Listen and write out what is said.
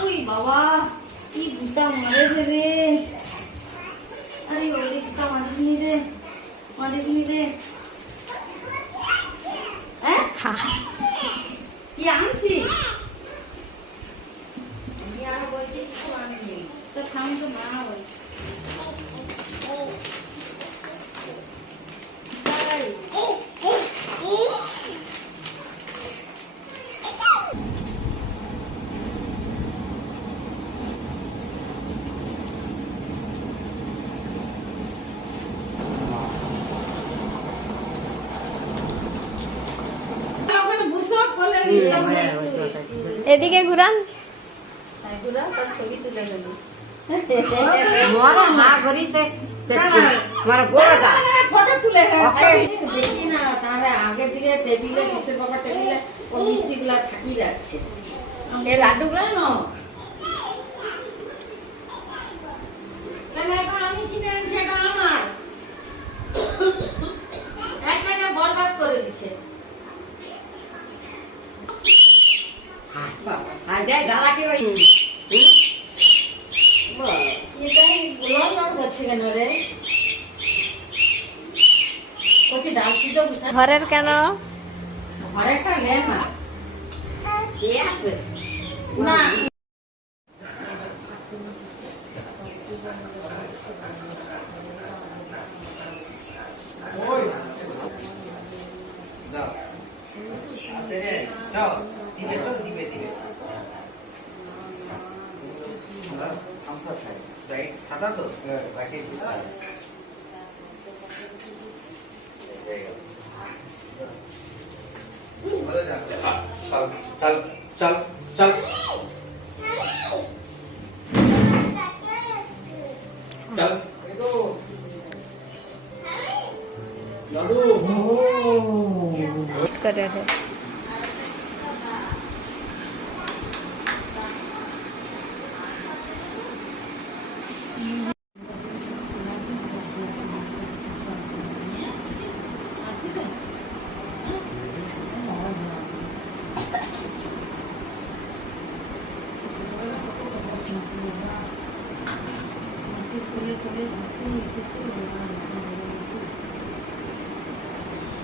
ওই বাবা কি গুতা মারেছে রে। আরে ওরে গুতা মারিসনি রে, মারিসনি রে। হ্যাঁ কি আনছি আর বলছি কিছু আননি তো থাম তো না ওই এদিকে ঘুরান। ছবি তুলে গেল ফটো তুলে দেখি না তাহলে আগে দিকে টেবিলে বসে বাবা টেবিলে ওই মিষ্টি গুলা থাকি যাচ্ছে এই লাড্ডু গুলো না আমি কিনে আনছি এটা আমার একটা বরবাদ করে দিছে আর দেখ দাদা কি ওই এটাই গোলাম লড় করছে কেন রে ওকে ডালছি তো ঘরের কেন ঘরে একটা লেখা কে আছে না ওই যাও যাও দিবে তো দিবে থামসা খাই রাইট সাদা তো বাকি ভালো যা চল চল চল চল চল লাডু করে দে। খুলে